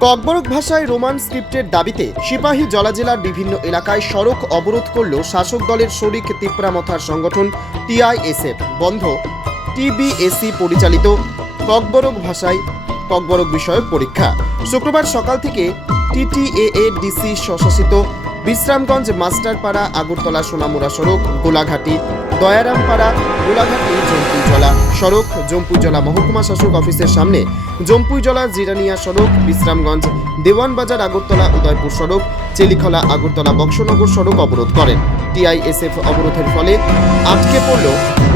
ককবরক ভাষায় রোমান স্ক্রিপ্টের দাবিতে সিপাহী জলা জেলার বিভিন্ন এলাকায় সড়ক অবরোধ করল শাসক দলের শরিক তিপ্রামথার সংগঠন টিআইএসএফ বন্ধ টিবিএসি পরিচালিত ককবরক ভাষায় ককবরক বিষয়ক পরীক্ষা। শুক্রবার সকাল থেকে টিটিএএ ডিসি স্বশাসিত বিশ্রামগঞ্জ মাস্টারপাড়া, আগরতলা, সোনামুড়া সড়ক, গোলাঘাটি, দয়ারামপাড়া, গোলাঘাটি জম্পুইজলা সড়ক জম্পুইজলা মহকুমা শাসক অফিসের সামনে জম্পুইজলা জিরানিয়া সড়ক, বিশ্রামগঞ্জ, দেওয়ানবাজার, আগরতলা, উদয়পুর সড়ক, চেলিখলা, আগরতলা, বক্সনগর সড়ক অবরোধ করেন। টিআইএসএফ অবরোধের ফলে আটকে পড়ল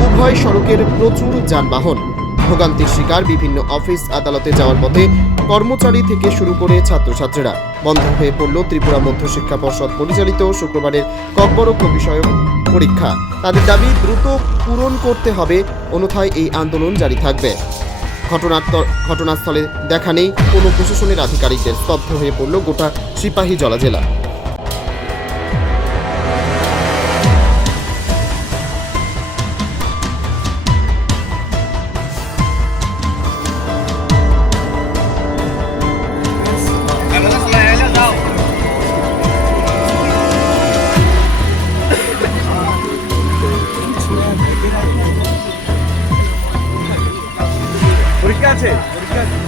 উভয় সড়কের প্রচুর যানবাহন। ভোগান্তির শিকার বিভিন্ন অফিস আদালতে যাওয়ার পথে কর্মচারী থেকে শুরু করে ছাত্রছাত্রীরা বন্ধ হয়ে পড়ল ত্রিপুরা মধ্যশিক্ষা পর্ষদ পরিচালিত শুক্রবারের কব্বরক্ষ বিষয়ক পরীক্ষা। তাদের দাবি, দ্রুত পূরণ করতে হবে, অন্যথায় এই আন্দোলন জারি থাকবে। ঘটনার ঘটনাস্থলে দেখা নেই। কোনো প্রশাসনের আধিকারিকদের স্তব্ধ হয়ে পড়ল গোটা সিপাহী জলা জেলা। পরীক্ষা আছে? পরীক্ষা আছে।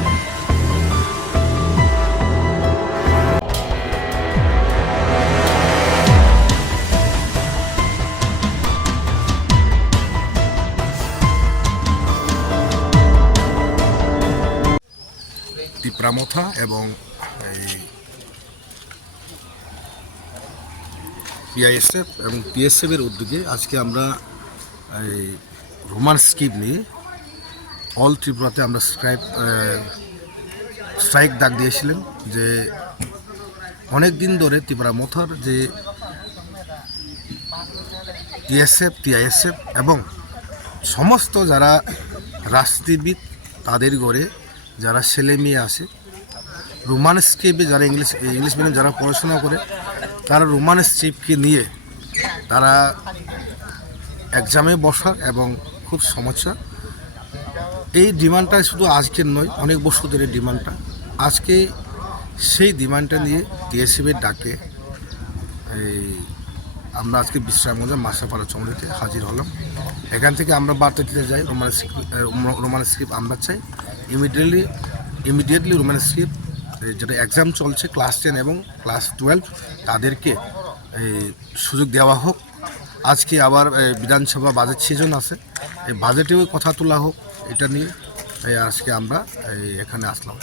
টিপ্রামথা এবং এই পিআইএসএফ এবং পিএসএফ এর উদ্যোগে আজকে আমরা এই রোমান স্কিপ নিয়ে অল ত্রিপুরাতে আমরা স্ট্রাইক স্ট্রাইক ডাক দিয়েছিলেন যে অনেক দিন ধরে ত্রিপুরা মথার যে টিএসএফ টিআইএসএফ এবং সমস্ত যারা রাজনীতিবিদ তাদের ঘরে যারা ছেলে মেয়ে আসে রোমান স্ক্রিপ্টে যারা ইংলিশ ইংলিশ মিডিয়াম যারা পড়াশোনা করে তারা রোমান স্ক্রিপ্টকে নিয়ে তারা এক্সামে বসার এবং খুব সমস্যা। এই ডিমান্ডটা শুধু আজকের নয়, অনেক বছর ধরে ডিমান্ডটা। আজকে সেই ডিমান্ডটা নিয়ে টিএসএফের ডাকে এই আমরা আজকে বিশ্রাম বিশ্রামগঞ্জ মাসাপাড়া চমড়িতে হাজির হলাম। এখান থেকে আমরা বার্তা দিতে যাই রোমান স্ক্রিপ্ট রোমান স্ক্রিপ্ট আমরা চাই। ইমিডিয়েটলি ইমিডিয়েটলি রোমান স্ক্রিপ্ট যেটা এক্সাম চলছে ক্লাস টেন এবং ক্লাস টুয়েলভ তাদেরকে সুযোগ দেওয়া হোক। আজকে আবার বিধানসভা বাজেট সিজন আছে। এই বাজেটেও কথা তোলা হোক, এটা নিয়ে আজকে আমরা এখানে আসলাম।